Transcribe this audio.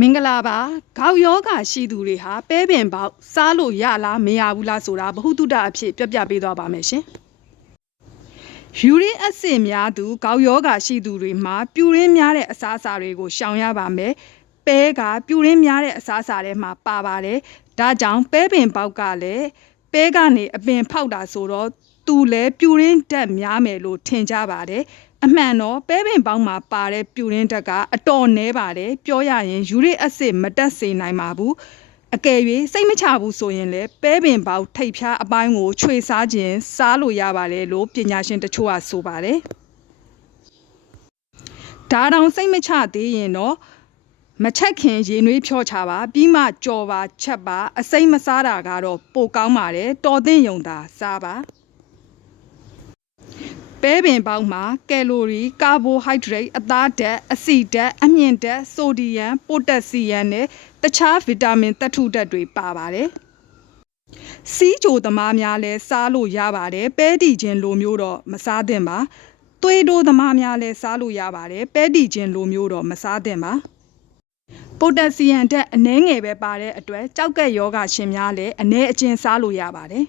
မင်္ဂလာပါခေါက်ယောဂရှိသူတွေဟာပဲပင်ပေါက်စားလို့ရလားမရဘူးလားဆိုတာဗဟုသုတအဖြစ်ပြပေးသွားပါမယ်ရှင်ယူရစ်အက်ဆစ်များသူခေါက်ယောဂရှိသူတွေမှာပြူရင်းများတဲ့အစားအစာတွေကိုရှောင်ရပါမယ်ပဲကပြူရင်းများတဲ့အစားအစာတွေမှာပါပါတယ်ဒါကြောင့်ပဲပင်ပေါက်ကလည်းပဲကနေအပင်ဖောက်တာဆိုတော့သူလည်းပြူရင်းဓာတ်များမယ်လို့ထင်ကြပါတယ်အမှန်တော့ပဲပင်ပေါက်မှာပါတဲ့ပြူရင်းဓာတ်ကအတော်နည်းပါတယ်ပြောရရင်ယူရစ်အက်ဆစ်မတက်စေနိုင်ပါဘူးအကယ်၍စိတ်မချဘူးဆိုရင်လည်းပဲပင်ပေါက်ထိပ်ဖြားအပိုင်းကိုခြွေစားခြင်းစားလို့ရပါတယ်လို့ပညာရှင်တချို့ကဆိုပါတယ်ဒါတောင်စိတ်မချသေးရင်တော့မချက်ခင်ရေနွေးဖြောချပါပြီးမှကြော်ပါချက်ပါအစိမ့်မစားတာကတော့ပိုကောင်းပါတယ်တော်သင့်ယုံသာစားပါပဲပင်ပေါက်မှာကယ်လိုရီကာဘိုဟိုက်ဒရိတ်အသားဓာတ်အဆီဓာတ်အမြင့်ဓာတ်ဆိုဒီယမ်ပိုတက်ဆီယမ်နဲ့တခြားဗီတာမင်သတ္တုဓာတ်တွေပါပါတယ်စီးချိုသမားများလည်းစားလို့ရပါတယ်ပဲတီချင်းလိုမျိုးတော့မစားသင့်ပါသွေးတိုးသမားများလည်းစားလို့ရပါတယ်ပဲတီချင်းလိုမျိုးတော့မစားသင့်ပါပိုတက်ဆီယမ်ဓာတ်အနည်းငယ်ပဲပါတဲ့အတွက်ကြောက်ကက်ယောဂရှင်များလည်းအနည်းအကျဉ်းစားလို့ရပါတယ်